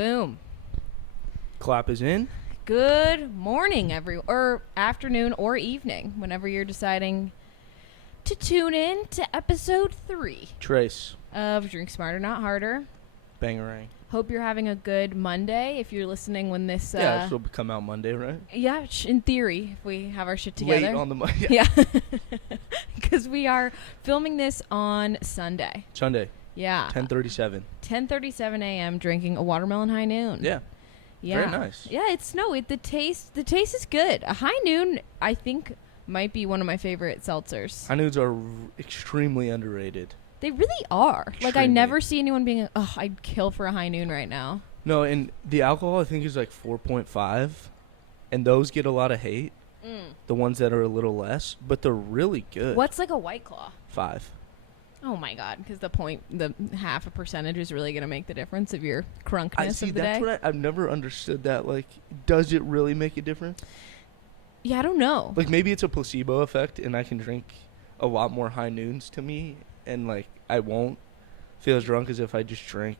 Boom. Clap is in. Good morning, or afternoon or evening, whenever you're deciding to tune in to episode 3 Trace. of Drink Smarter, Not Harder. Bangarang. Hope you're having a good Monday if you're listening when this... Yeah, this will come out Monday, right? Yeah, in theory, if we have our shit together. Late on the Monday. Yeah. Because we are filming this on Sunday. Sunday. Yeah. 10:37. 10:37 a.m. drinking a watermelon high noon. Yeah. Yeah. Very nice. Yeah, the taste is good. A high noon, I think, might be one of my favorite seltzers. High noons are extremely underrated. They really are. Extremely. Like, I never see anyone being, oh, I'd kill for a high noon right now. No, and the alcohol I think is like 4.5, and those get a lot of hate. The ones that are a little less, but they're really good. What's like a White Claw? 5. Oh my God, because the half a percentage is really going to make the difference of your crunkness of the that's day. what I've never understood that. Like, does it really make a difference? Yeah, I don't know. Like, maybe it's a placebo effect, and I can drink a lot more high noons to me, and, like, I won't feel as drunk as if I just drank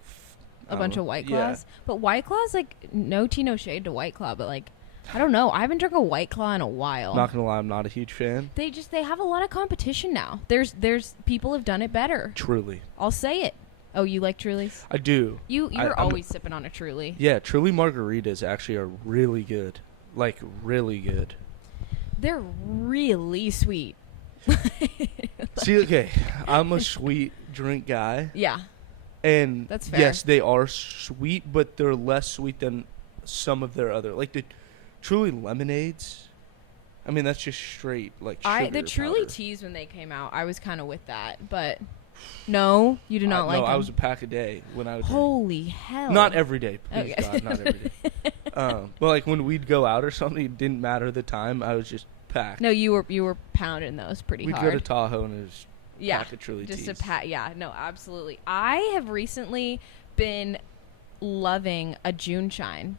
a bunch of White Claws? Yeah. But White Claws, like, no tea, no shade to White Claw, but, like, I don't know. I haven't drunk a White Claw in a while. Not gonna lie, I'm not a huge fan. They have a lot of competition now. There's people have done it better. Truly. I'll say it. Oh, you like Trulies? I do. You're always sipping on a Truly. Yeah, Truly margaritas actually are really good. Like, really good. They're really sweet. See, okay, I'm a sweet drink guy. Yeah. And that's fair. Yes, they are sweet, but they're less sweet than some of their other, like the Truly lemonades. I mean, that's just straight like sugar the Truly powder. teas when they came out, I was kind of with that, but no, you do not like them. No, I was a pack a day when I would. Holy hell! Not every day, please okay. God, not every day. But like when we'd go out or something, it didn't matter the time. I was just packed. No, you were pounding those pretty hard. We'd go to Tahoe and it was pack of Truly just teas. Yeah, no, absolutely. I have recently been loving a June Shine.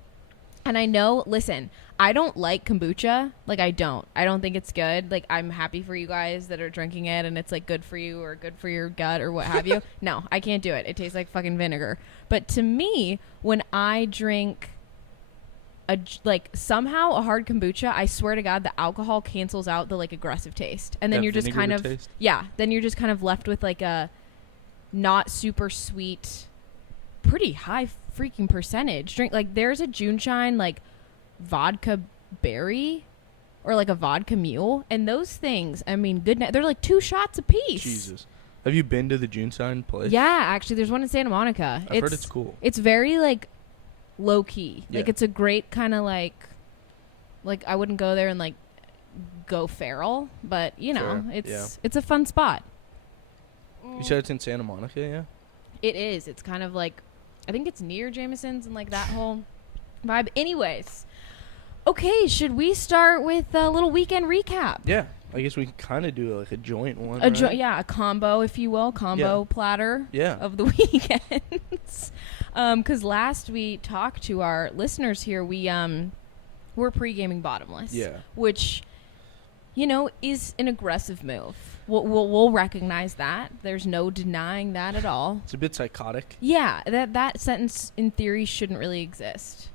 And I know, listen, I don't like kombucha. Like, I don't think it's good. Like, I'm happy for you guys that are drinking it and it's, like, good for you or good for your gut or what have you. No, I can't do it. It tastes like fucking vinegar. But to me, when I drink, somehow a hard kombucha, I swear to God, the alcohol cancels out the, like, aggressive taste. And then you're just kind of, taste? Yeah, then you're just kind of left with, like, a not super sweet, pretty high freaking percentage drink. Like, there's a June Shine like vodka berry or like a vodka mule, and those things, I mean, they're like 2 shots a piece. Jesus. Have you been to the June Shine place? Yeah, actually there's one in Santa Monica. I've heard it's cool. It's very like low key. Yeah. Like, it's a great kind of like I wouldn't go there and like go feral, but you know, it's a fun spot. You said it's in Santa Monica, yeah? It is. It's kind of like, I think it's near Jameson's and like that whole vibe. Anyways, okay, should we start with a little weekend recap? Yeah, I guess we can kind of do like a joint one. A combo, if you will, platter of the weekends. Because last we talked to our listeners here, we're pre-gaming bottomless. Yeah. Which, you know, is an aggressive move. We'll recognize that. There's no denying that at all. It's a bit psychotic. Yeah, that sentence in theory shouldn't really exist.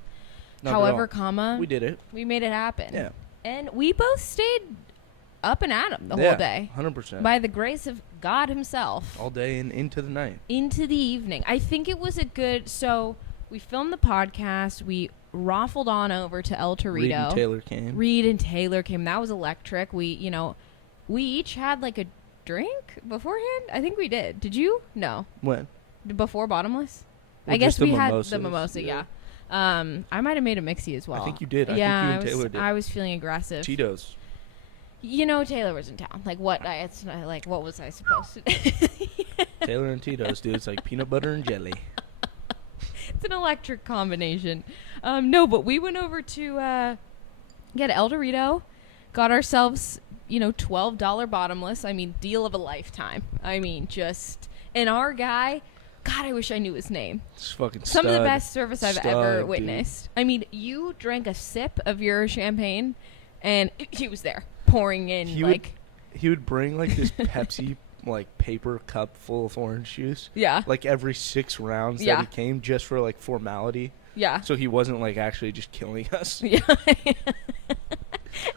Not However, we did it. We made it happen. Yeah. And we both stayed up and at 'em the whole day. 100%. By the grace of God himself. All day and into the night. Into the evening. I think it was so we filmed the podcast. We raffled on over to El Torito. Reed and Taylor came. That was electric. We each had like a drink beforehand. I think we did. Did you? No. When? Before bottomless? Well, I guess we had mimosas. the mimosa, yeah. I might have made a mixie as well. I think you did. Yeah, I think you and Taylor did. I was feeling aggressive. Cheetos. You know, Taylor was in town. Like, what? What was I supposed to do? Taylor and Tito's, dude. It's like peanut butter and jelly. It's an electric combination. No, but we went over to get El Dorito, got ourselves, $12 bottomless. I mean, deal of a lifetime. I mean, and our guy, God, I wish I knew his name. It's fucking Some of the best service I've ever dude. witnessed. I mean, you drank a sip of your champagne, and he was there pouring in he would bring like this Pepsi like paper cup full of orange juice. Yeah. Like every 6 rounds that he came, just for like formality. Yeah. So he wasn't like actually just killing us. Yeah.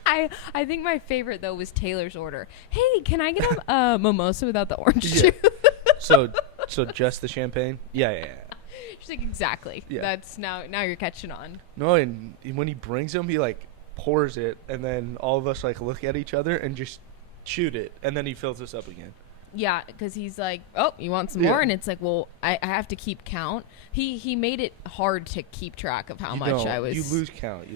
I think my favorite though was Taylor's order. Hey, can I get a mimosa without the orange Yeah. juice? So just the champagne? Yeah. She's like, exactly. Yeah. That's now you're catching on. No, and when he brings them, he like pours it, and then all of us like look at each other and just shoot it, and then he fills us up again. Yeah, because he's like, oh, you want some more? And it's like, well, I have to keep count. He made it hard to keep track of how much I was. You lose count.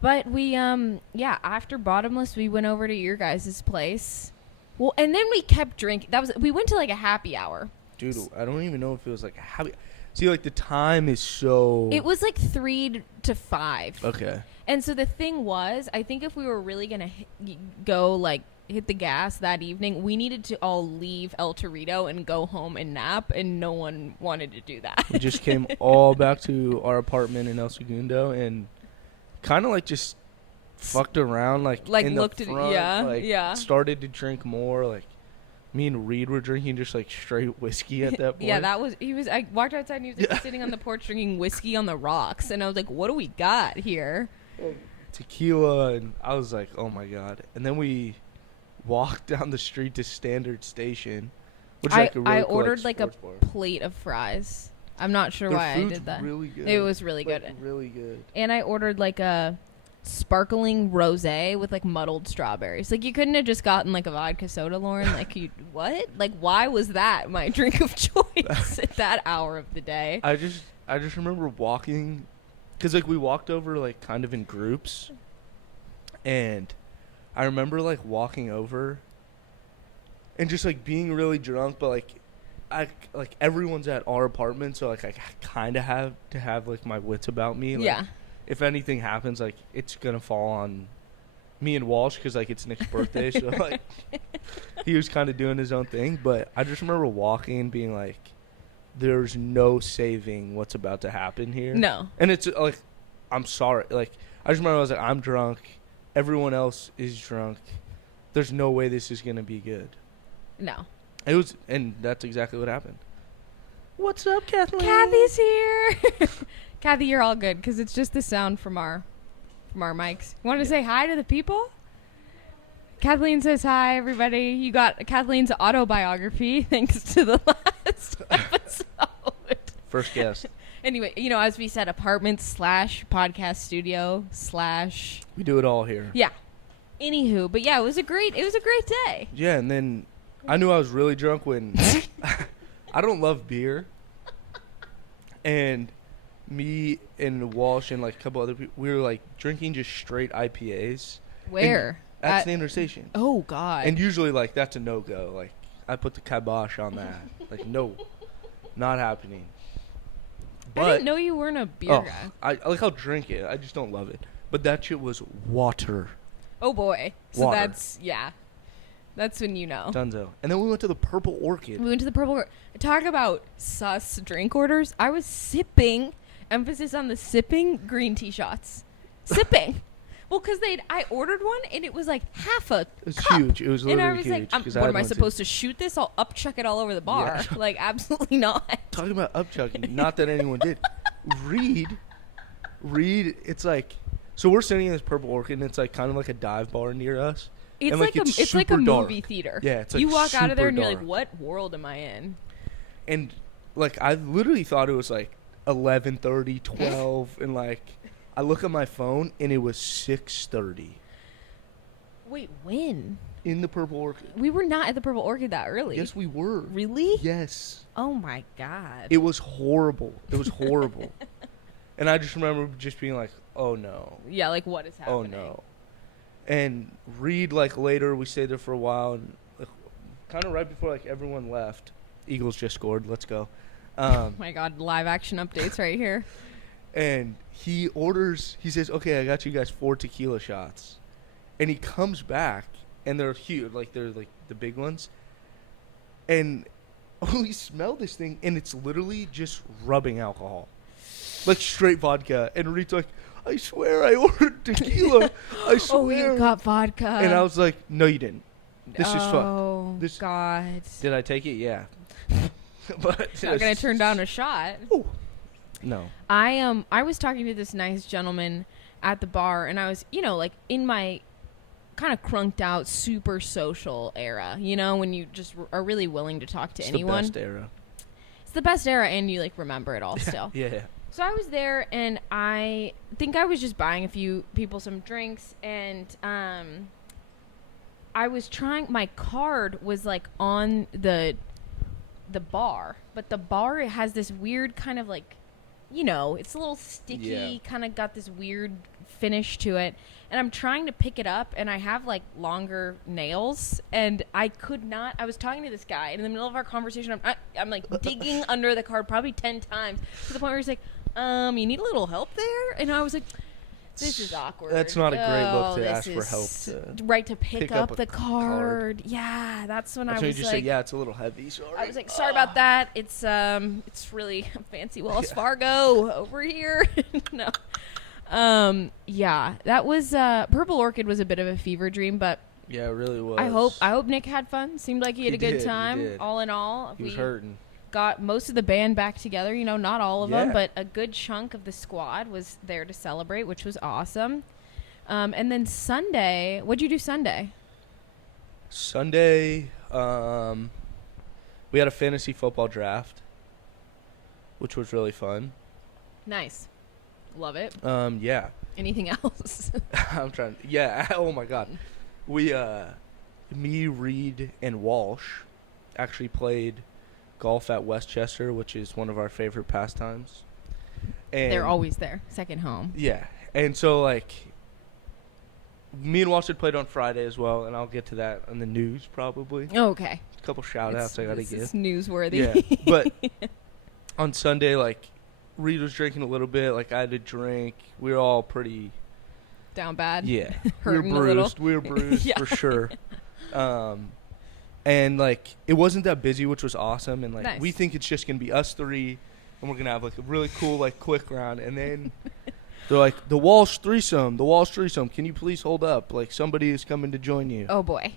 But we, after Bottomless, we went over to your guys' place. Well, and then we kept drinking. We went to like a happy hour. Dude, I don't even know if it was like happy. See, like the time is so. It was like 3 to 5. Okay. And so the thing was, I think if we were really going to go like hit the gas that evening, we needed to all leave El Torito and go home and nap, and no one wanted to do that. We just came all back to our apartment in El Segundo and kind of like just fucked around like in looked the at front, started to drink more. Like me and Reed were drinking just like straight whiskey at that point. Yeah, I walked outside and he was like sitting on the porch drinking whiskey on the rocks, and I was like, what do we got here? Tequila, and I was like, oh my god. And then we walked down the street to Standard Station, which is like a really I cool, ordered like a bar. plate of fries. I'm not sure Their why I food's did that. Really good. It was really good. Really good. And I ordered like a sparkling rosé with like muddled strawberries. Like you couldn't have just gotten like a vodka soda, Lauren. Like you what? Like why was that my drink of choice at that hour of the day? I just remember walking, because like we walked over like kind of in groups, and I remember like walking over and just like being really drunk, but like everyone's at our apartment, so like I kind of have to have like my wits about me. Like, yeah. If anything happens, like it's gonna fall on me and Walsh, because like it's Nick's birthday, so like he was kind of doing his own thing. But I just remember walking and being like, "There's no saving what's about to happen here." No. And it's like, I'm sorry. Like I just remember I was like, I'm drunk. Everyone else is drunk. There's no way this is gonna be good. No. It was, and that's exactly what happened. What's up, Kathleen? Kathy's here. Kathy, you're all good because it's just the sound from our mics. You want to say hi to the people? Kathleen says hi, everybody. You got Kathleen's autobiography thanks to the last episode. First guest. Anyway, as we said, apartment/podcast studio/ We do it all here. Yeah. Anywho, but yeah, it was a great day. Yeah, and then I knew I was really drunk when I don't love beer. And me and Walsh and like a couple other people, we were like drinking just straight IPAs. Where? At Standard Station. Oh God. And usually like that's a no-go. Like I put the kibosh on that. Like no, not happening. But I didn't know you weren't a beer guy. I like I'll drink it. I just don't love it. But that shit was water. Oh boy. So Water. That's when you know. Dunzo. And then we went to the Purple Orchid. We went to the Purple Orchid. Talk about sus drink orders. I was sipping, emphasis on the sipping, green tea shots. Sipping. Well, because I ordered one, and it was like half a It was cup. huge. It was literally and I was huge. like, what am I supposed to shoot this? I'll upchuck it all over the bar. Yeah. Like, absolutely not. Talking about upchucking, not that anyone did. Reed, it's like, so we're sitting in this Purple Orchid, and it's like kind of like a dive bar near us. It's and like it's like a super dark. movie theater. Yeah, it's like you walk out of there and you're dark. like, what world am I in? And like I literally thought it was like 11:30, 12, and like I look at my phone and it was 6:30. Wait, when? In the Purple Orchid. We were not at the Purple Orchid that early. Yes, we were. Really? Yes. Oh my God. It was horrible. It was horrible. And I just remember just being like, oh no. Yeah, like what is happening? Oh no. And Reed, like later, we stayed there for a while, and like, kind of right before like everyone left, Eagles just scored. Let's go. Oh my God, live action updates right here. And he says, okay, I got you guys 4 tequila shots. And he comes back, and they're huge, like they're like the big ones. And we smell this thing, and it's literally just rubbing alcohol. Like straight vodka. And Reed's like, I swear I ordered tequila. I swear. Oh, you got vodka. And I was like, no, you didn't. This is fucked. Oh, God. Did I take it? Yeah. But Not going to turn down a shot. Oh. No. I was talking to this nice gentleman at the bar, and I was, like in my kind of crunked out, super social era, when you just are really willing to talk to anyone. It's the best era. It's the best era, and you remember it all still. Yeah. So I was there, and I think I was just buying a few people some drinks, and I was trying. My card was on the bar, but the bar has this weird kind of it's a little sticky, kind of got this weird finish to it, and I'm trying to pick it up, and I have longer nails, and I could not. I was talking to this guy, and in the middle of our conversation, I'm digging under the card probably 10 times to the point where he's like, you need a little help there? And I was like, this is awkward. That's not a great look to ask for help. To pick up the card. Yeah, that's when I was you just say, yeah, it's a little heavy. Sorry. I was like, sorry about that. It's really a fancy Wells Fargo over here. No. Yeah, that was Purple Orchid was a bit of a fever dream, but yeah, it really was. I hope Nick had fun. Seemed like he had a good time. All in all, he was hurting. Got most of the band back together, not all of them, but a good chunk of the squad was there to celebrate, which was awesome. And then Sunday, what'd you do Sunday? Sunday, we had a fantasy football draft, which was really fun. Nice. Love it. Yeah. Anything else? I'm trying. Yeah. Oh my God. We, me, Reed, and Walsh actually played golf at Westchester, which is one of our favorite pastimes. And they're always there. Second home. Yeah. And so, me and Walsh had played on Friday as well, and I'll get to that on the news probably. Oh, okay. A couple shout-outs I got to give. It's newsworthy. Yeah. But on Sunday, Reed was drinking a little bit. I had a drink. We were all pretty... down bad? Yeah. Hurting we were bruised. a little? We were bruised for sure. And, it wasn't that busy, which was awesome. And, nice. We think it's just going to be us three, and we're going to have, a really cool, quick round. And then they're like, the Walsh threesome. Can you please hold up? Somebody is coming to join you. Oh, boy.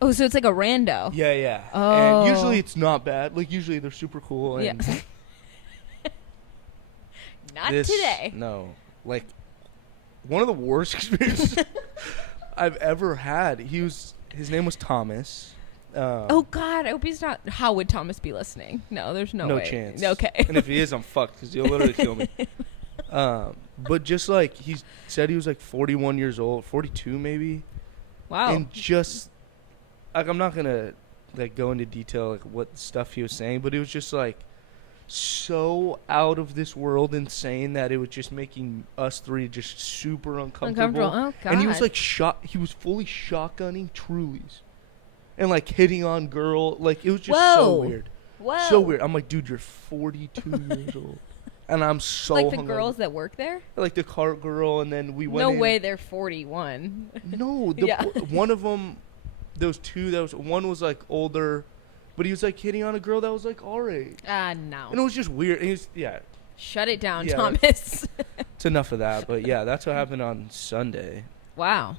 Oh, so it's like a rando. Yeah, yeah. Oh. And usually it's not bad. Usually they're super cool. And yeah. Not today. No. One of the worst experiences I've ever had. His name was Thomas. Oh, God. I hope he's not. How would Thomas be listening? No, there's no way. No chance. Okay. And if he is, I'm fucked because he'll literally kill me. But just he said he was 41 years old, 42 maybe. Wow. And just, I'm not going to go into detail what stuff he was saying, but it was just so out of this world insane that it was just making us three just super uncomfortable. Oh, God. And he was he was fully shotgunning Trulies and hitting on girl. It was just so weird. Whoa. So weird. I'm dude, you're 42 years old. And I'm so the hungover. girls that work there? The cart girl, and then we went No in. way they're 41. No. Yeah. One of them, those two, one was older, but he was hitting on a girl that was our age. No. And it was just weird. And he was, yeah. Shut it down, Yeah. Thomas. It's enough of that. But yeah, that's what happened on Sunday. Wow.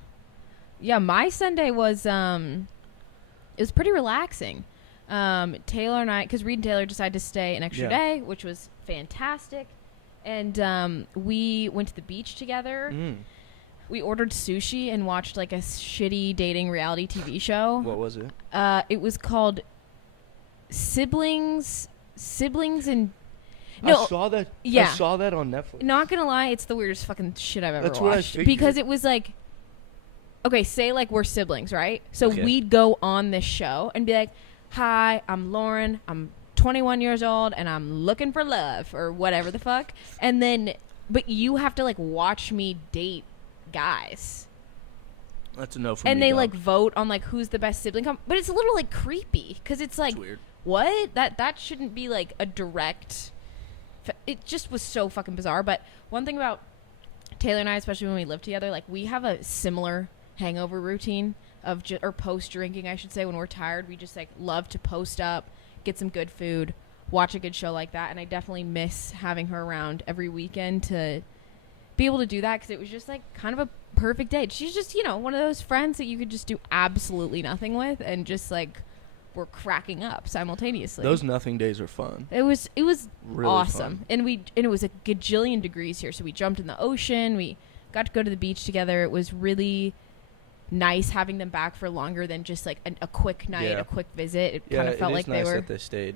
Yeah, my Sunday was it was pretty relaxing. Taylor and I, because Reed and Taylor decided to stay an extra day, which was fantastic. And we went to the beach together. We ordered sushi and watched a shitty dating reality TV show. What was it? It was called Siblings and... No, I saw that. Yeah. I saw that on Netflix. Not gonna lie, it's the weirdest fucking shit I've ever That's what I watched. figured. Because it was okay, say we're siblings, right? So we'd go on this show and be like, hi, I'm Lauren. I'm 21 years old and I'm looking for love or whatever the fuck. And then, but you have to watch me date guys. That's a no for and me. And they dog. vote on who's the best sibling. But it's a little creepy because it's weird. What? That shouldn't be a direct. It just was so fucking bizarre. But one thing about Taylor and I, especially when we live together, we have a similar hangover routine of or post drinking, I should say. When we're tired, we just love to post up, get some good food, watch a good show like that. And I definitely miss having her around every weekend to be able to do that because it was just kind of a perfect day. She's just one of those friends that you could just do absolutely nothing with and just were cracking up simultaneously. Those nothing days are fun. It was Really awesome. fun. And it was a gajillion degrees here, so we jumped in the ocean. We got to go to the beach together. It was really nice having them back for longer than just like a quick night, Yeah. a quick visit. It Yeah, kind of felt it is like nice they were that they stayed.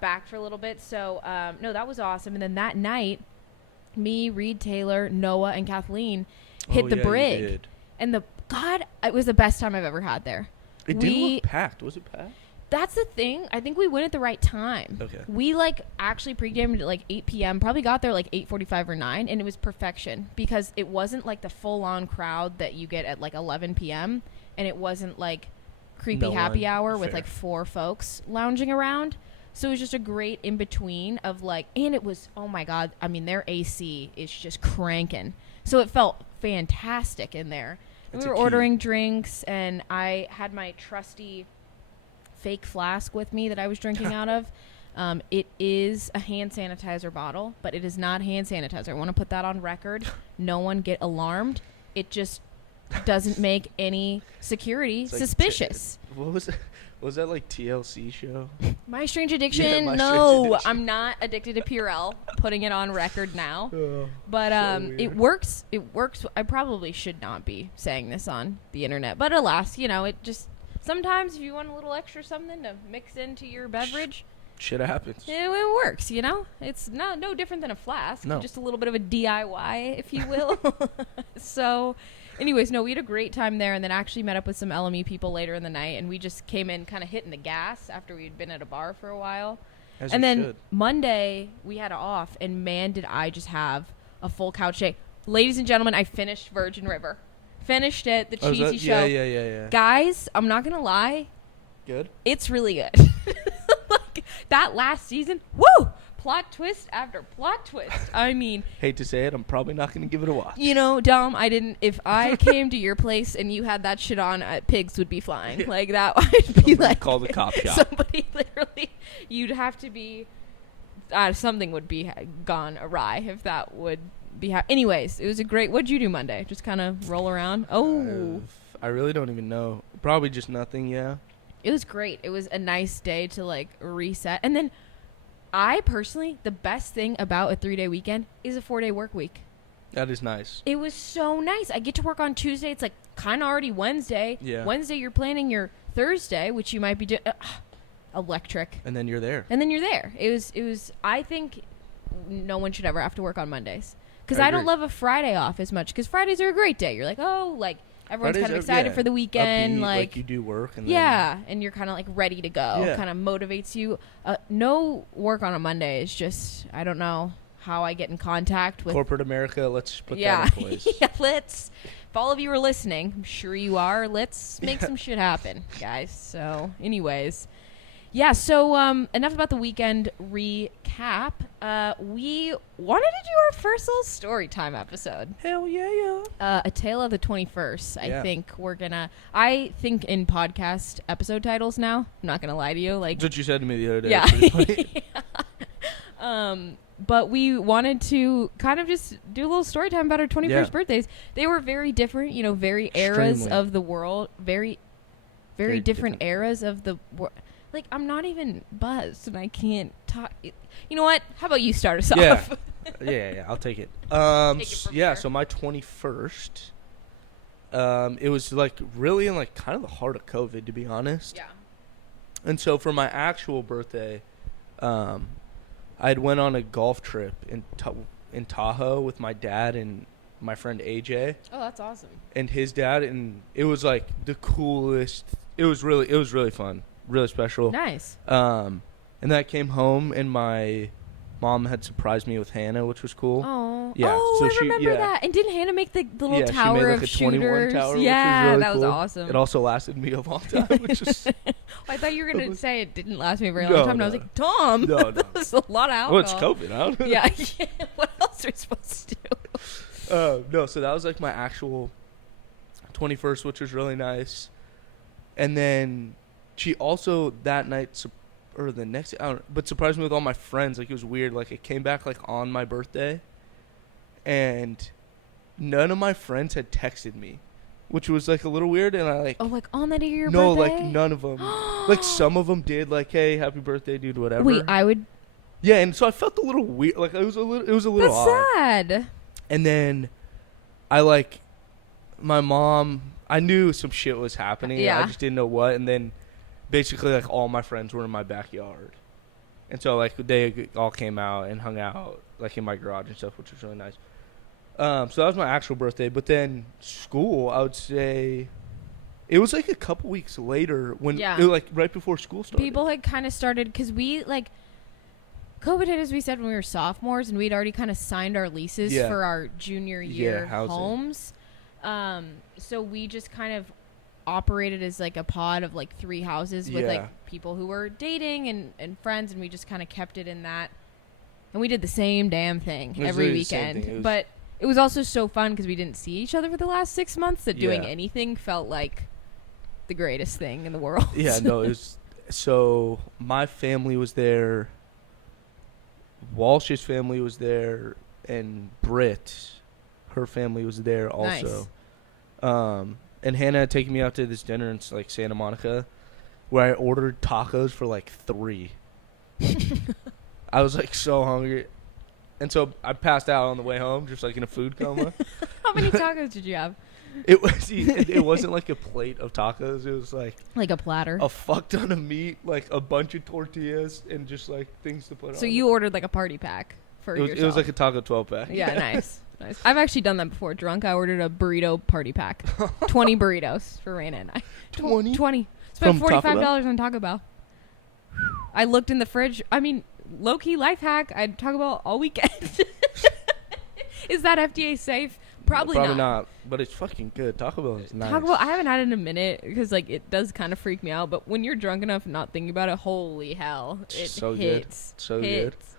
back for a little bit. So no, that was awesome. And then that night, me, Reed, Taylor, Noah, and Kathleen hit the You brig. did. And it was the best time I've ever had there. It didn't look packed. Was it packed? That's the thing. I think we went at the right time. Okay. We actually pre-gamed at 8 p.m. Probably got there 8:45 or 9, and it was perfection because it wasn't the full-on crowd that you get at 11 p.m. and it wasn't creepy happy hour with 4 folks lounging around. So it was just a great in between of and it was, oh my God, I mean their AC is just cranking. So it felt fantastic in there. And we were ordering drinks, and I had my trusty fake flask with me that I was drinking out of. It is a hand sanitizer bottle, but it is not hand sanitizer. I want to put that on record. No one get alarmed. It just doesn't make any security suspicious. What was it? Was that TLC show? My Strange Addiction? Yeah, My No, Strange Addiction. I'm not addicted to Purell. Putting it on record now. But so it works. It works. I probably should not be saying this on the internet. But alas, it just... Sometimes if you want a little extra something to mix into your beverage... Shit happens. It works, It's no different than a flask. No. Just a little bit of a DIY, if you will. So... Anyways, no, we had a great time there, and then actually met up with some LME people later in the night, and we just came in kind of hitting the gas after we'd been at a bar for a while. And then Monday, we had off, and man, did I just have a full couch day. Ladies and gentlemen, I finished Virgin River. Finished it, the cheesy show. Yeah. Guys, I'm not going to lie. Good? It's really good. That last season, woo! Plot twist after plot twist. I mean... Hate to say it, I'm probably not going to give it a watch. Dom, if I came to your place and you had that shit on, pigs would be flying. That would be call the cop shop. Somebody literally... You'd have to be... something would be gone awry if that would be... Anyways, it was a great... What'd you do Monday? Just kind of roll around? Oh. I really don't even know. Probably just nothing, yeah. It was great. It was a nice day to, reset. And then... I personally, the best thing about a 3-day weekend is a 4-day work week. That is nice. It was so nice. I get to work on Tuesday. It's kind of already Wednesday. Yeah. Wednesday, you're planning your Thursday, which you might be doing. Electric. And then you're there. It was. I think no one should ever have to work on Mondays because I don't love a Friday off as much because Fridays are a great day. You're everyone's kind of excited for the weekend. Upbeat, you do work. And and you're kind of ready to go. Yeah. Kind of motivates you. No work on a Monday is just, I don't know how I get in contact with corporate America. Let's put that in place. Let's, if all of you are listening, I'm sure you are, let's make some shit happen, guys. So anyways, so enough about the weekend recap. We wanted to do our first little story time episode. Hell yeah. A Tale of the 21st. Yeah. I think in podcast episode titles now. I'm not gonna lie to you. That's what you said to me the other day. Yeah. But we wanted to kind of just do a little story time about our 21st birthdays. They were very different, very eras Extremely. of the world. Very different eras of the world. I'm not even buzzed and I can't talk. You know what? How about you start us off? Yeah, I'll take it. Take it from here. So my 21st, it was really in kind of the heart of COVID, to be honest. Yeah. And so for my actual birthday, I had went on a golf trip in Tahoe with my dad and my friend AJ. Oh, that's awesome. And his dad, and it was the coolest. It was really fun. Really special. Nice. And then I came home and my mom had surprised me with Hannah, which was cool. Oh, yeah. So I remember that. And didn't Hannah make the little tower she made of a shooters? 21 tower, Yeah, which was really that was cool. awesome. It also lasted me a long time, which is. I thought you were gonna say it didn't last me a very long time. And I was like, Tom, No. that was a lot of alcohol. Well, it's COVID. I don't know. Yeah. What else are we supposed to do? No, so that was my actual 21st, which was really nice. And then she also that night, or the next, I don't know, but surprised me with all my friends. It was weird. It came back on my birthday, and none of my friends had texted me. which was like a little weird, and I like. Oh, like on the day of your No, birthday? like none of them. Like some of them did, like, hey, happy birthday, dude, whatever. Wait, I would. Yeah, and so I felt a little weird. Like it was a little That's odd. sad. And then I like my mom. I knew some shit was happening. Yeah. I just didn't know what. And then basically like all my friends were in my backyard, and so like they all came out and hung out like in my garage and stuff, which was really nice. So that was my actual birthday. But then school, I would say. It was like a couple weeks later when Yeah. it was like right before school started. People had kind of started because we like COVID hit, as we said, when we were sophomores, and we'd already kind of signed our leases Yeah. for our junior year housing. homes. So we just kind of operated as like a pod of like 3 houses with Yeah. like people who were dating and friends, and we just kind of kept it in that. And we did the same damn thing It was every literally the same weekend. thing. But it was also so fun because we didn't see each other for the last 6 months that doing Yeah. anything felt like the greatest thing in the world. Yeah, no, it was. So my family was there. Walsh's family was there, and Britt, her family was there also. And Hannah had taken me out to this dinner in like Santa Monica, where I ordered tacos for like 3. I was like so hungry, and so I passed out on the way home, just like in a food coma. How many tacos did you have? It wasn't like a plate of tacos. It was like Like a platter. a fuck ton of meat, like a bunch of tortillas, and just like things to put on. So you ordered like a party pack for It was, yourself. it was like a taco 12-pack. Yeah, nice. Nice. I've actually done that before. Drunk, I ordered a burrito party pack. 20 burritos for Raina and I. 20? 20. Spent From Taco $45 on Taco Bell. I looked in the fridge. I mean, low-key life hack. I'd Taco Bell all weekend. Is that FDA safe? Probably not. But it's fucking good. Taco Bell is nice. Taco Bell, I haven't had it in a minute because like it does kind of freak me out. But when you're drunk enough and not thinking about it, holy hell, it So good. hits. So hits.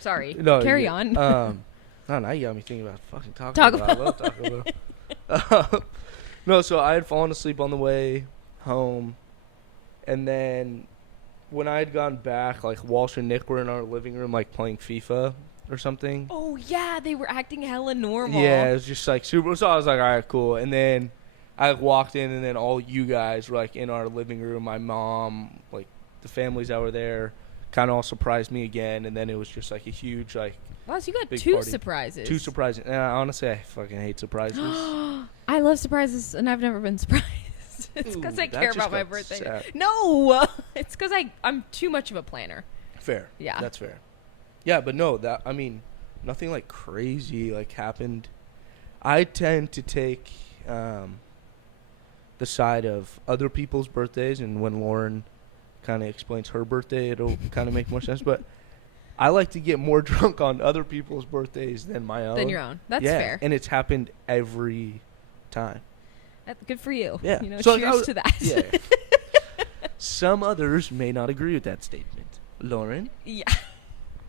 Sorry. No, Carry yeah. on. No, now you got me thinking about fucking Taco Taco Bell. I love Taco Bell. No, so I had fallen asleep on the way home, and then when I had gone back, like Walsh and Nick were in our living room, like playing FIFA or something. Oh yeah, they were acting hella normal. Yeah, it was just like super. So I was like, all right, cool. And then I walked in, and then all you guys were like in our living room. My mom, like the families that were there, kind of all surprised me again. And then it was just like a huge like Wow, so you got big 2 party. surprises. 2 surprises. And honestly, I fucking hate surprises. I love surprises, and I've never been surprised. It's because Ooh, I that care just about my got birthday. sad. No, it's because I'm too much of a planner. Fair. Yeah. That's fair. Yeah, but no, that I mean, nothing like crazy like happened. I tend to take the side of other people's birthdays, and when Lauren kind of explains her birthday, it'll kind of make more sense. But I like to get more drunk on other people's birthdays than my own. Than your own. That's yeah, fair. and it's happened every time. That's good for you. Yeah. You know, So, like, cheers to that. Yeah. Some others may not agree with that statement. Lauren? Yeah.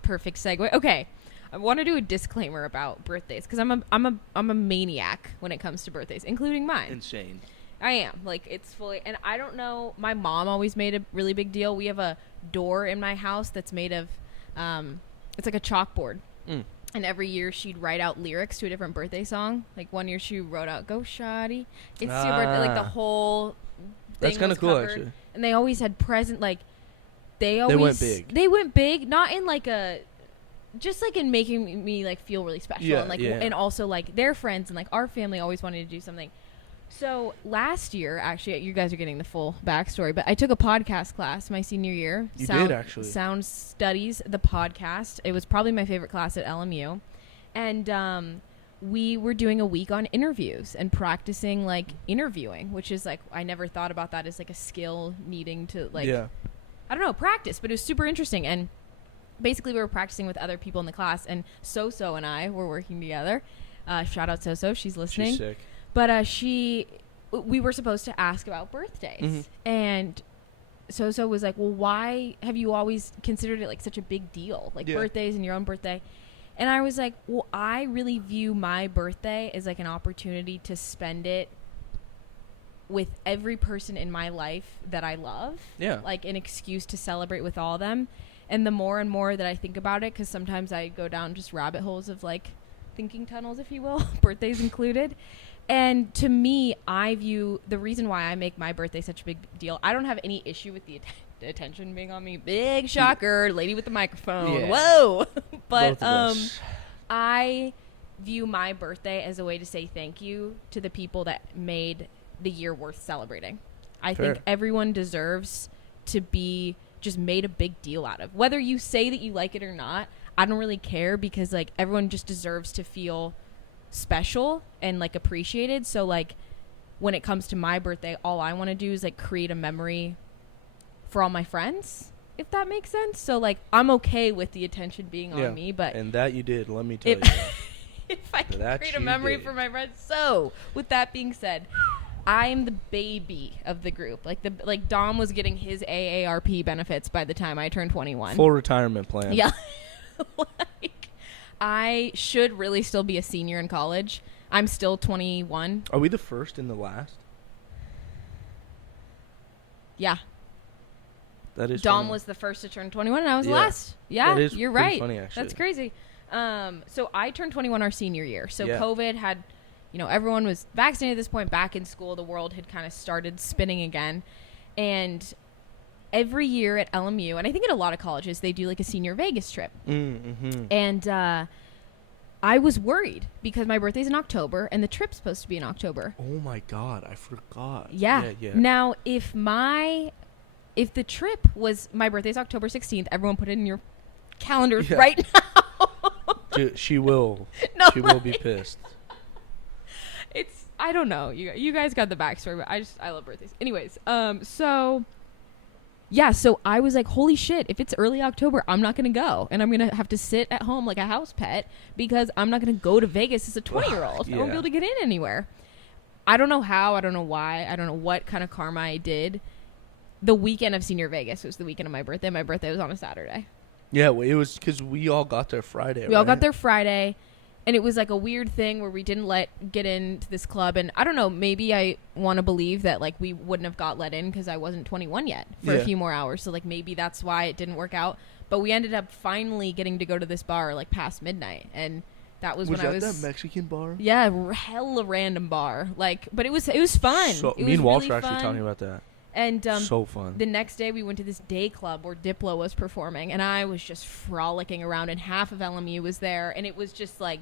Perfect segue. Okay. I want to do a disclaimer about birthdays because I'm a maniac when it comes to birthdays, including mine. Insane. I am. Like, it's fully... And I don't know... My mom always made a really big deal. We have a door in my house that's made of... it's like a chalkboard. Mm. And every year she'd write out lyrics to a different birthday song. Like, one year she wrote out, "Go Shoddy, it's your birthday." Like, the whole thing That's kind was of cool, covered. actually. And they always had present... Like, they always... went big. They went big. Not in, like, a... Just, like, in making me, like, feel really special. Yeah, and, like, yeah. and also, like, their friends and, like, our family always wanted to do something. So last year, actually, you guys are getting the full backstory, but I took a podcast class my senior year. You did, actually. Sound Studies, the podcast. It was probably my favorite class at LMU. And we were doing a week on interviews and practicing, like, interviewing, which is, like, I never thought about that as, like, a skill needing to, like, yeah. I don't know, practice. But it was super interesting. And basically we were practicing with other people in the class, and So and I were working together. Shout out So, she's listening. She's sick. But we were supposed to ask about birthdays. Mm-hmm. And So was like, well, why have you always considered it like such a big deal? Like birthdays and your own birthday. And I was like, well, I really view my birthday as like an opportunity to spend it with every person in my life that I love. Yeah. Like an excuse to celebrate with all of them. And the more and more that I think about it, because sometimes I go down just rabbit holes of like thinking tunnels, if you will, birthdays included. And to me, I view the reason why I make my birthday such a big deal. I don't have any issue with the attention being on me. Big shocker, lady with the microphone. Yeah. Whoa. But Both of us. I view my birthday as a way to say thank you to the people that made the year worth celebrating. I Fair. think everyone deserves to be just made a big deal out of. Whether you say that you like it or not, I don't really care, because like everyone just deserves to feel special and like appreciated. So like when it comes to my birthday, all I want to do is like create a memory for all my friends, if that makes sense. So like I'm okay with the attention being on me, but and that you did, let me tell you. if I can That create a you memory did. for my friends. So with that being said, I'm the baby of the group. Like Dom was getting his AARP benefits by the time I turned 21. Full retirement plan. Yeah. Like I should really still be a senior in college. I'm still 21. Are we the first and the last? Yeah. That is Dom funny. was the first to turn 21 and I was the Yeah. last. Yeah, That is you're pretty right. funny, actually. That's crazy. So I turned 21 our senior year. So Yeah. COVID had, everyone was vaccinated at this point, back in school. The world had kind of started spinning again. And every year at LMU, and I think at a lot of colleges, they do like a senior Vegas trip. Mm-hmm. And I was worried because my birthday's in October and the trip's supposed to be in October. Oh my God, I forgot. Yeah. Yeah. Now, if the trip was, my birthday's October 16th, everyone put it in your calendars Yeah. right now. She will. No, She will be pissed. I don't know. You guys got the backstory, but I love birthdays. Anyways, so I was like, holy shit, if it's early October, I'm not going to go. And I'm going to have to sit at home like a house pet because I'm not going to go to Vegas as a 20-year-old. I won't be able to get in anywhere. I don't know how. I don't know why. I don't know what kind of karma I did. The weekend of Senior Vegas was the weekend of my birthday. My birthday was on a Saturday. Yeah, well, it was because we all got there Friday. We all got there Friday. And it was like a weird thing where we didn't get into this club. And I don't know, maybe I want to believe that like we wouldn't have got let in because I wasn't 21 yet for a few more hours. So like maybe that's why it didn't work out. But we ended up finally getting to go to this bar like past midnight. And that was when I was... that Mexican bar? Yeah, hella random bar. Like, but it was fun. So, it me and was Walter really actually fun. talking about that. And so fun. The next day we went to this day club where Diplo was performing. And I was just frolicking around. And half of LMU was there. And it was just like...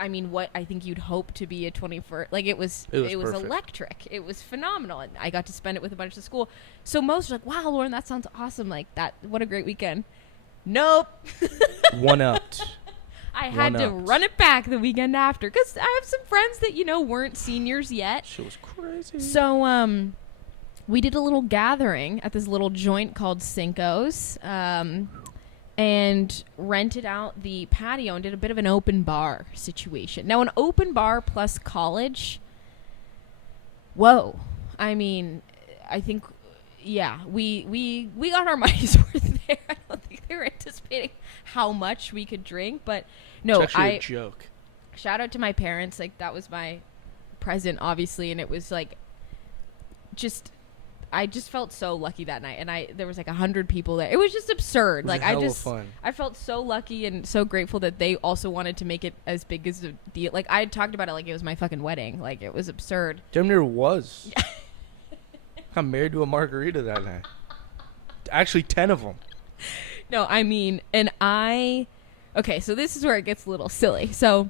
I mean, what I think you'd hope to be a 21st, like it was electric. It was phenomenal. And I got to spend it with a bunch of school. So most are like, wow, Lauren, that sounds awesome. Like that, what a great weekend. Nope. One upped. I had to run it back the weekend after because I have some friends that, weren't seniors yet. Shit was crazy. So, we did a little gathering at this little joint called Cinco's. And rented out the patio and did a bit of an open bar situation. Now, an open bar plus college, whoa. I mean, I think, yeah, we got our money's worth there. I don't think they were anticipating how much we could drink, but no, it's actually a joke. Shout out to my parents. Like, that was my present, obviously, and it was like, I just felt so lucky that night, and there was like 100 people there. It was just absurd. Like I felt so lucky and so grateful that they also wanted to make it as big as a deal. Like I had talked about it like it was my fucking wedding. Like it was absurd. Damn near was. I'm married to a margarita that night. Actually, 10 of them. No, I mean, okay, so this is where it gets a little silly. So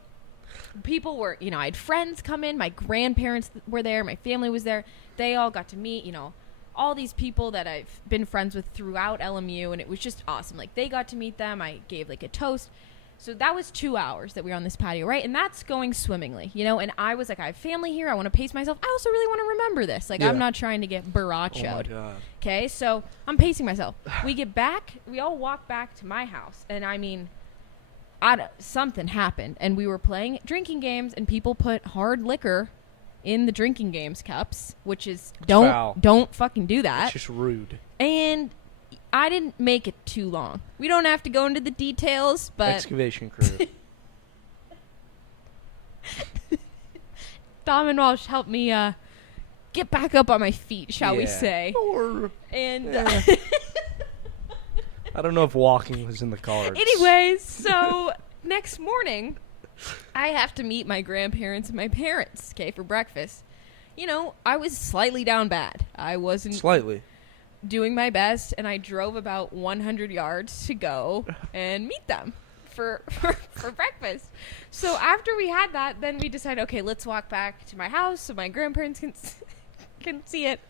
people were, I had friends come in. My grandparents were there. My family was there. They all got to meet, all these people that I've been friends with throughout LMU, and it was just awesome. Like, they got to meet them. I gave, like, a toast. So that was 2 hours that we were on this patio, right? And that's going swimmingly, and I was like, I have family here. I want to pace myself. I also really want to remember this. Like, I'm not trying to get barachoed. Oh, my God. Okay, so I'm pacing myself. We get back. We all walk back to my house. And, I mean, something happened. And we were playing drinking games, and people put hard liquor in the drinking games cups, which is don't fucking do that. It's just rude. And I didn't make it too long. We don't have to go into the details, but Excavation crew. Dom and Walsh helped me get back up on my feet, shall we say? And I don't know if walking was in the cards. anyways, so next morning I have to meet my grandparents and my parents, okay, for breakfast. You know, I was slightly down bad. I wasn't Slightly. doing my best, and I drove about 100 yards to go and meet them for breakfast. So after we had that, then we decided, okay, let's walk back to my house so my grandparents can see it,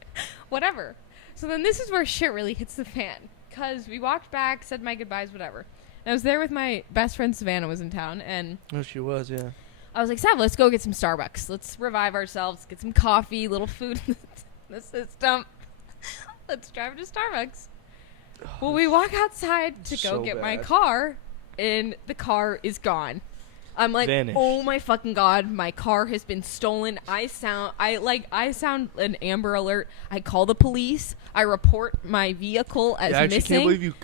whatever. So then this is where shit really hits the fan, because we walked back, said my goodbyes, whatever. And I was there with my best friend Savannah was in town, and Oh, she was, yeah. I was like, Sav, let's go get some Starbucks. Let's revive ourselves, get some coffee, little food in the system. Let's drive to Starbucks. Well, we walk outside to go So get my bad. car, and the car is gone. I'm like, Vanished. oh my fucking god, my car has been stolen. I sound an Amber Alert. I call the police. I report my vehicle as I actually missing. can't believe you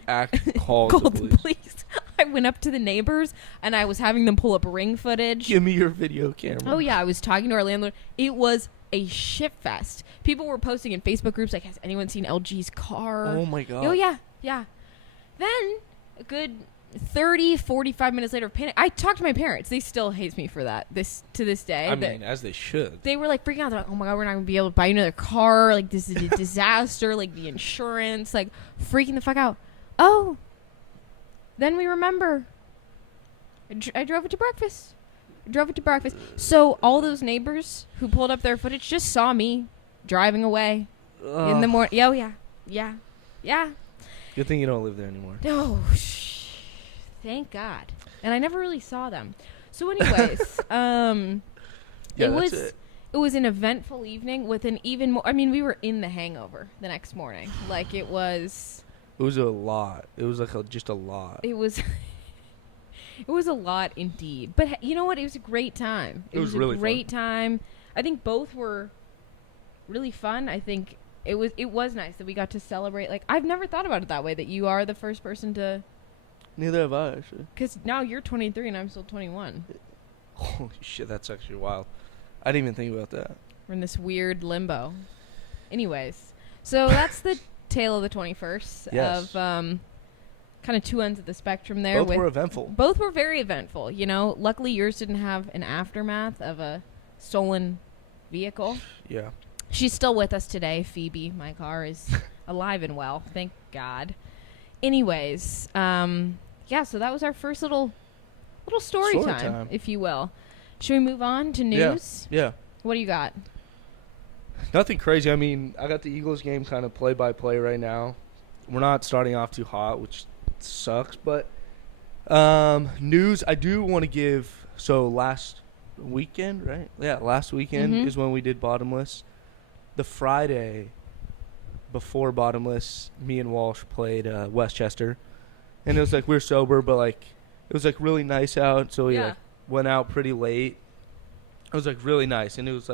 called the police. I went up to the neighbors, and I was having them pull up ring footage. Give me your video camera. Oh yeah, I was talking to our landlord. It was a shit fest. People were posting in Facebook groups like, has anyone seen LG's car? Oh my god. Oh yeah. Then a good 45 minutes later of panic. I talked to my parents. They still hate me for that. To this day. I mean, as they should. They were like freaking out. They're like, oh my god, we're not gonna be able to buy another car. Like, this is a disaster. Like, the insurance. Like, freaking the fuck out. Oh. Then we remember. I drove it to breakfast. So all those neighbors who pulled up their footage just saw me driving away in the morning. Oh yeah. Good thing you don't live there anymore. Oh, thank God. And I never really saw them. So, anyways, it was an eventful evening with an even more. I mean, we were in the hangover the next morning. Like, it was. It was a lot. It was like just a lot. It was. It was a lot indeed. But you know what? It was a great time. It was really a great time. I think both were really fun. I think it was nice that we got to celebrate. Like, I've never thought about it that way, that you are the first person to. Neither have I, actually. Because now you're 23 and I'm still 21. Holy shit, that's actually wild. I didn't even think about that. We're in this weird limbo. Anyways, so that's the tale of the 21st. Yes. Of kind of two ends of the spectrum there. Both were eventful. Both were very eventful. You know, luckily yours didn't have an aftermath of a stolen vehicle. Yeah. She's still with us today, Phoebe. My car is alive and well, thank God. Anyways, yeah, so that was our first little story time, if you will. Should we move on to news? Yeah. What do you got? Nothing crazy. I mean, I got the Eagles game kind of play-by-play right now. We're not starting off too hot, which sucks. But news, I do want to give. So last weekend, right? Yeah, last weekend is when we did Bottomless. The Friday before Bottomless, me and Walsh played Westchester. And it was like we were sober, but like it was like really nice out. So we like went out pretty late. It was like really nice, and it was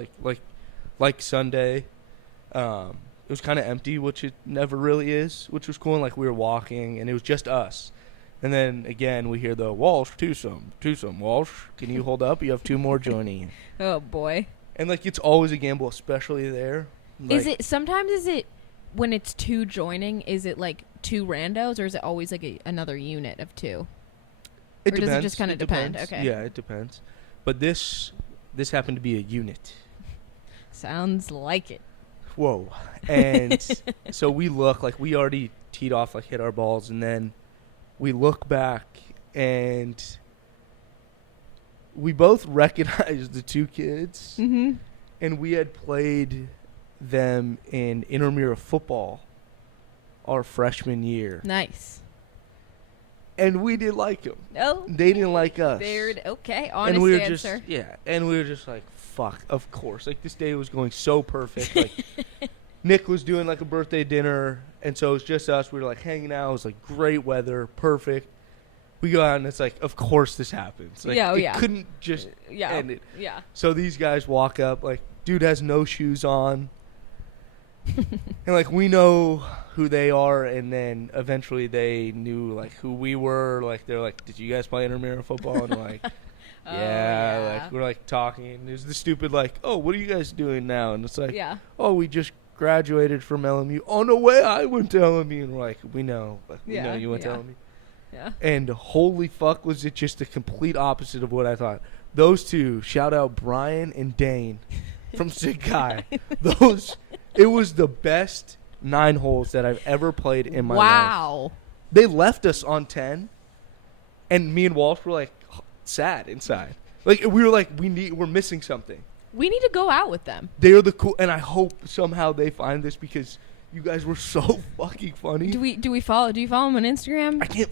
like Sunday. It was kind of empty, which it never really is, which was cool. And like we were walking, and it was just us. And then again, we hear the Walsh twosome. Walsh, can you hold up? You have two more joining. Oh boy. And like it's always a gamble, especially there. Like, Sometimes is it when it's two joining? Is it like two randos, or is it always like another unit of two? It or depends. does it just kind of depend? Depends. Okay. Yeah, it depends. But this happened to be a unit. Sounds like it. Whoa. And so we look like we already teed off, like hit our balls, and then we look back and we both recognized the two kids, and we had played them in intramural football our freshman year. Nice. And we didn't like them. Oh. They didn't like us. Okay, honest and we were answer. And we were just like, fuck, of course. Like, this day was going so perfect. Like, Nick was doing, like, a birthday dinner, and so it was just us. We were, like, hanging out. It was, like, great weather, perfect. We go out, and it's like, of course this happens. Like, it couldn't just end it. Yeah. So these guys walk up, like, dude has no shoes on. And, like, we know who they are, and then eventually they knew, like, who we were. Like, they're like, did you guys play intramural football? And we're like, yeah. Like, we're, like, talking. And there's the stupid, like, oh, what are you guys doing now? And it's like, oh, we just graduated from LMU. Oh, no way, I went to LMU. And we're like, we know. Like, we know you went to LMU. Yeah. And holy fuck, was it just the complete opposite of what I thought. Those two, shout out Brian and Dane from Sikai. It was the best 9 holes that I've ever played in my life. Wow. They left us on 10, and me and Walsh were like sad inside. Like we were like, we're missing something. We need to go out with them. They're the cool, and I hope somehow they find this because you guys were so fucking funny. Do you follow them on Instagram? I can't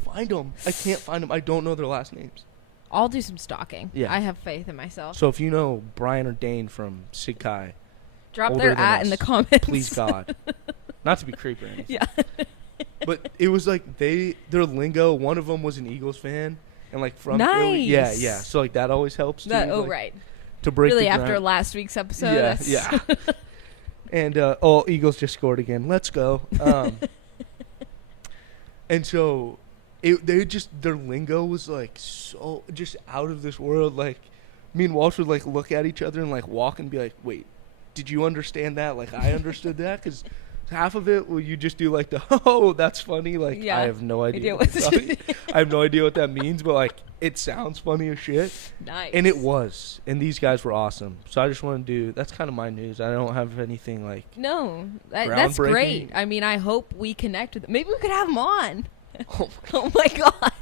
find them. I don't know their last names. I'll do some stalking. Yeah. I have faith in myself. So if you know Brian or Dane from Sikai, drop their in the comments. Please God. Not to be creepy or anything. Yeah. But it was like their lingo, one of them was an Eagles fan. And like from nice. early, yeah. So like that always helps too. Right. To break really the after ground. last week's episode. Yeah. And Eagles just scored again. Let's go. And so their lingo was like so just out of this world. Like me and Walsh would like look at each other and like walk and be like, wait, did you understand that? Like I understood that? Because half of it, will you just do like the, oh, that's funny? Like I have no idea. I have no idea what that means, but like it sounds funny as shit. Nice. And it was. And these guys were awesome. So I just want to do, that's kind of my news. I don't have anything like. No, that's great. I mean, I hope we connect with them. Maybe we could have them on. Oh my God.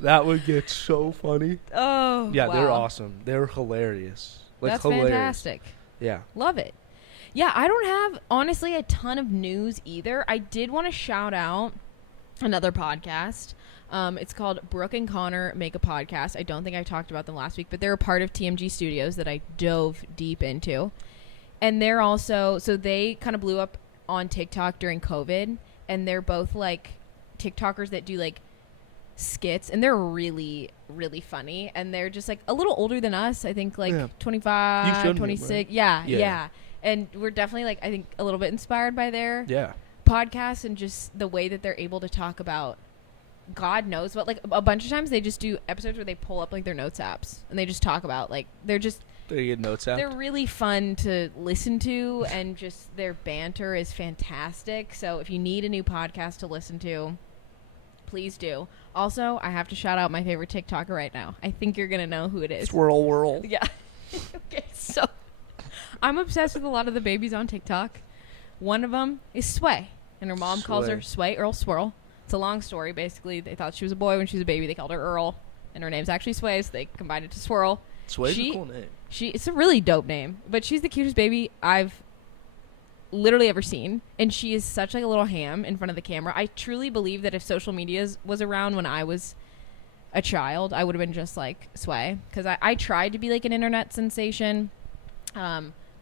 That would get so funny. Oh, yeah, wow. They're awesome. They're hilarious. Like, that's hilarious. fantastic. Yeah. Love it. Yeah, I don't have, honestly, a ton of news either. I did want to shout out another podcast. It's called Brooke and Connor Make a Podcast. I don't think I talked about them last week, but they're a part of TMG Studios that I dove deep into. And they're also, so they kind of blew up on TikTok during COVID, and they're both like TikTokers that do like skits, and they're really, really funny. And they're just like a little older than us. I think like 25, 26. Right? Yeah. And we're definitely like, I think a little bit inspired by their podcasts and just the way that they're able to talk about God knows what. Like a bunch of times they just do episodes where they pull up like their notes apps and they just talk about like they get notes app. They're really fun to listen to, and just their banter is fantastic. So if you need a new podcast to listen to, please do. Also, I have to shout out my favorite TikToker right now. I think you're gonna know who it is. Swirl World. Yeah. Okay, so I'm obsessed with a lot of the babies on TikTok. One of them is Sway, and her mom calls her Sway Earl Swirl. It's a long story. Basically, they thought she was a boy when she was a baby. They called her Earl, and her name's actually Sway, so they combined it to Swirl. Sway's a cool name. It's a really dope name, but she's the cutest baby I've literally ever seen, and she is such like a little ham in front of the camera. I truly believe that if social media was around when I was a child, I would have been just like Sway, because I tried to be like an internet sensation.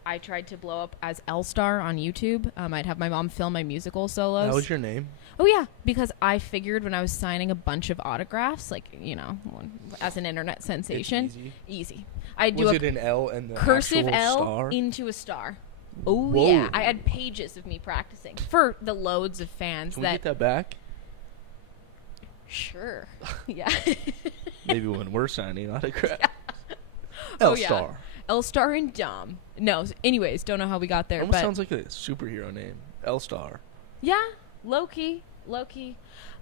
I tried to blow up as L-Star on YouTube. I'd have my mom film my musical solos. That was your name? Oh, yeah, because I figured when I was signing a bunch of autographs, like, you know, as an internet sensation. Easy. I'd do was it an L and the cursive L star? into a star. Oh, whoa. Yeah. I had pages of me practicing for the loads of fans. Can we get that back? Sure. Yeah. Maybe when we're signing autographs. Yeah. L-Star. Yeah. L-Star and Dom. No, anyways, don't know how we got there. Almost sounds like a superhero name. L-Star. Yeah, low-key.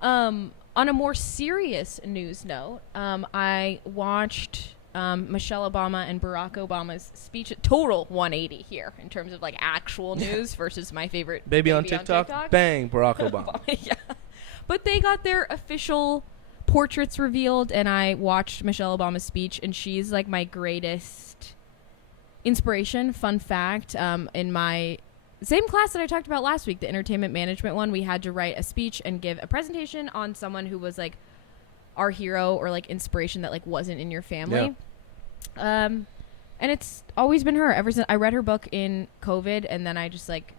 On a more serious news note, I watched Michelle Obama and Barack Obama's speech. Total 180 here in terms of like actual news versus my favorite baby on TikTok. Bang, Barack Obama. Yeah. But they got their official portraits revealed, and I watched Michelle Obama's speech, and she's like my greatest inspiration. Fun fact, in my same class that I talked about last week, the entertainment management one, we had to write a speech and give a presentation on someone who was like our hero or like inspiration that like wasn't in your family. Yeah. And it's always been her ever since I read her book in COVID, and then I just like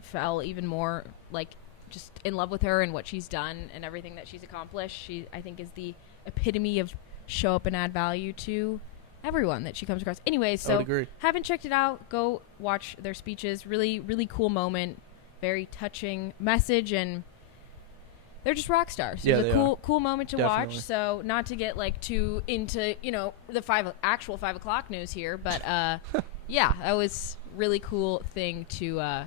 fell even more like just in love with her and what she's done and everything that she's accomplished. She, I think, is the epitome of show up and add value to everyone that she comes across. Anyway, so haven't checked it out, go watch their speeches. Really, really cool moment. Very touching message, and they're just rock stars. Yeah, it's a cool moment to watch. So not to get like too into, you know, the actual 5 o'clock news here, but yeah, that was really cool thing to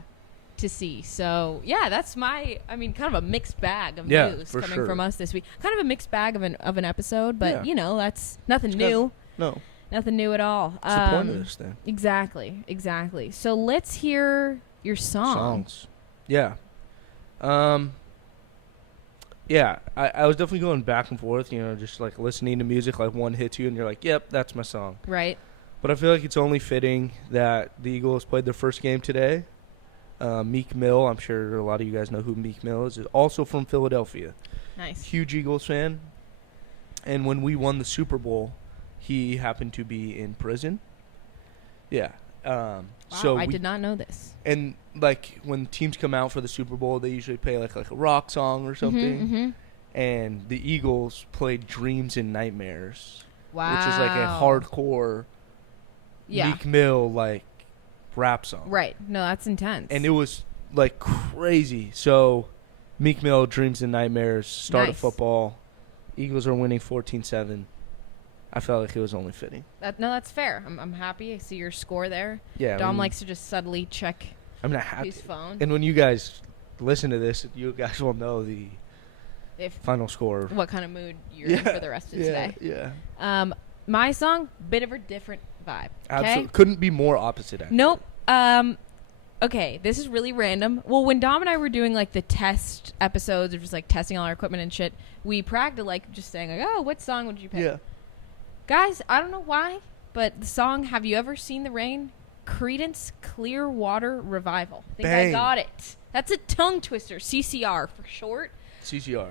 to see. So yeah, that's kind of a mixed bag of Yeah, news for coming sure. from us this week. Kind of a mixed bag of an episode, but Yeah. that's nothing It's new. No. Nothing new at all. What's the point of this then? Exactly. So let's hear your song. Songs. Yeah. Yeah, I was definitely going back and forth, just like listening to music, like one hits you and you're like, yep, that's my song. Right. But I feel like it's only fitting that the Eagles played their first game today. Meek Mill, I'm sure a lot of you guys know who Meek Mill is also from Philadelphia. Nice. Huge Eagles fan. And when we won the Super Bowl, he happened to be in prison. Yeah. Wow, So I did not know this. And like when teams come out for the Super Bowl, they usually play like a rock song or something. Mm-hmm. And the Eagles played Dreams and Nightmares, Wow. which is like a hardcore Meek Mill like rap song. Right. No, that's intense. And it was like crazy. So Meek Mill, Dreams and Nightmares, start of Nice. football. Eagles are winning 14-7. I felt like it was only fitting. That's fair. I'm happy. I see your score there. Yeah. Dom likes to just subtly check I'm not happy. his phone. And when you guys listen to this, you guys will know the final score. What kind of mood you're in for the rest of today. Yeah. My song, bit of a different vibe. Absolutely. Couldn't be more opposite, actually. Nope. Okay, this is really random. Well, when Dom and I were doing like the test episodes of just like testing all our equipment and shit, we practiced like just saying like, oh, what song would you pick? Yeah. Guys, I don't know why, but the song "Have You Ever Seen the Rain?" Creedence Clearwater Revival. I think I got it. That's a tongue twister. CCR for short. CCR.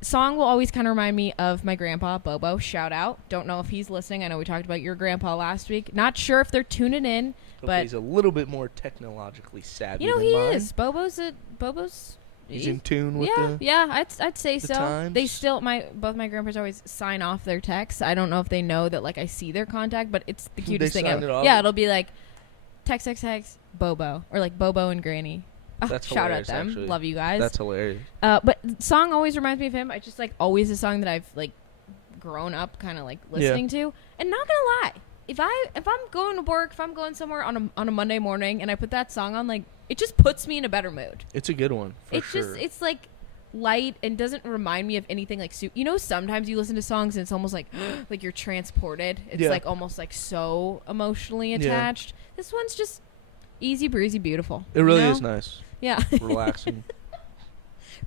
Song will always kind of remind me of my grandpa, Bobo. Shout out. Don't know if he's listening. I know we talked about your grandpa last week. Not sure if they're tuning in, but he's a little bit more technologically savvy. he than mine. is. Bobo's. He's in tune with the. Yeah, I'd say the so. times. They still both my grandpas always sign off their texts. I don't know if they know that like I see their contact, but it's the cutest thing sign ever. it off? Yeah, it'll be like text Bobo or like Bobo and Granny. Oh, That's shout out hilarious, them. actually. Love you guys. That's hilarious. But the song always reminds me of him. I just like always a song that I've like grown up kind of like listening to. And not gonna lie, if I'm going to work, if I'm going somewhere on a Monday morning and I put that song on, like it just puts me in a better mood. It's a good one. It's like light and doesn't remind me of anything like sometimes you listen to songs and it's almost like like you're transported. It's like almost like so emotionally attached. This one's just easy breezy beautiful. It really is nice. Yeah. Relaxing.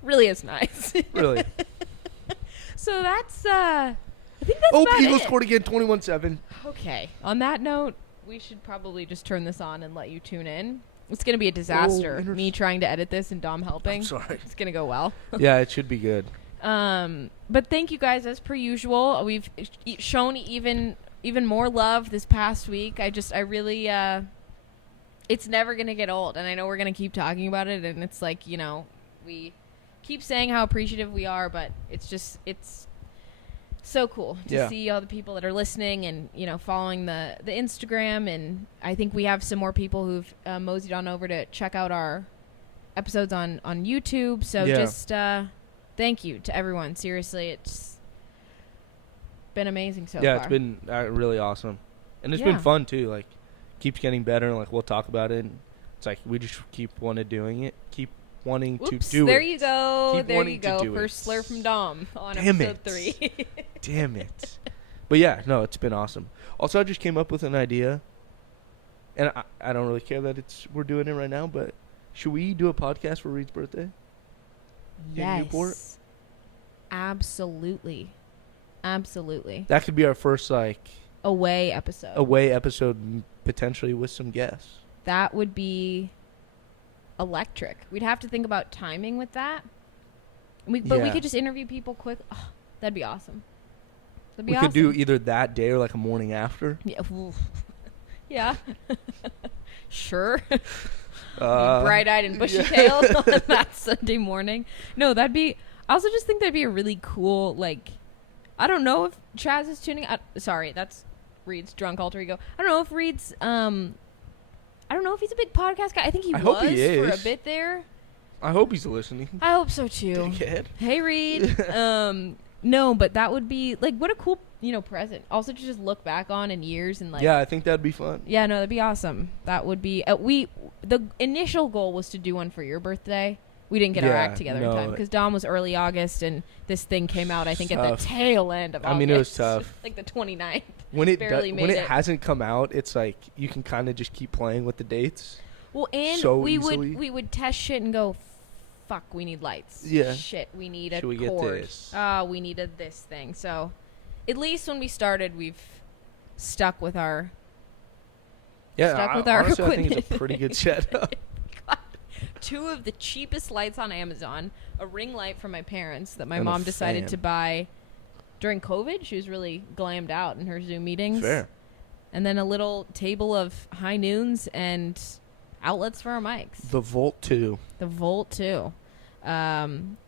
Really is nice. Really. So that's I think that's about Eagles it. scored again 21-7. Okay. On that note, we should probably just turn this on and let you tune in. It's going to be a disaster. Me trying to edit this and Dom helping. I'm sorry. It's going to go well. Yeah, it should be good. But thank you guys as per usual. We've shown even more love this past week. I really it's never going to get old, and I know we're going to keep talking about it, and it's like, we keep saying how appreciative we are, but it's so cool to see all the people that are listening and, following the Instagram, and I think we have some more people who've moseyed on over to check out our episodes on YouTube, so just thank you to everyone. Seriously, it's been amazing so far. Yeah, it's been really awesome, and it's been fun too, like keeps getting better, and like we'll talk about it, and it's like we just keep wanting to do it. There you go. Keep there you wanting to go. do First it. slur from Dom on Damn episode it. 3. Damn it. But yeah, no, it's been awesome. Also, I just came up with an idea, and I don't really care that we're doing it right now, but should we do a podcast for Reed's birthday? In Newport? Yes. Absolutely. That could be our first away episode. Potentially with some guests. That would be electric. We'd have to think about timing with that. But we could just interview people quick. Oh, that'd be awesome. We could do either that day or like a morning after. Yeah. Yeah. Sure. Bright-eyed and bushy-tailed on that Sunday morning. No, that'd be... I also just think that'd be a really cool, I don't know if Chaz is tuning... sorry, that's Reed's drunk alter ego. I don't know if Reed's... I don't know if he's a big podcast guy. I think he was hope he for a is. bit there. I hope he's listening. I hope so, too. Dickhead. Hey, Reed. No, but that would be like what a cool, present. Also to just look back on in years and like Yeah, I think that'd be fun. Yeah, no, that'd be awesome. That would be the initial goal was to do one for your birthday. We didn't get our act together in time because Dom was early August and this thing came out I think at the tail end of August. I mean, it was tough. Like the 29th. When it hasn't come out, it's like you can kind of just keep playing with the dates. Well, and so we would test shit and go, fuck, we need lights. Yeah. Shit, we need a Should we cord. get this? We needed this thing. So, at least when we started, we've stuck with our. Honestly, equipment. I think it's a pretty good setup. Got 2 of the cheapest lights on Amazon, a ring light from my parents that my And a mom decided fan. to buy during COVID. She was really glammed out in her Zoom meetings. Fair. And then a little table of high noons and outlets for our mics. The Volt 2. The Volt 2.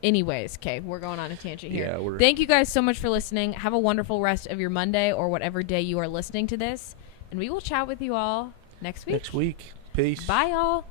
Anyways, okay, we're going on a tangent here. Yeah, Thank you guys so much for listening. Have a wonderful rest of your Monday or whatever day you are listening to this. And we will chat with you all next week. Next week. Peace. Bye, y'all.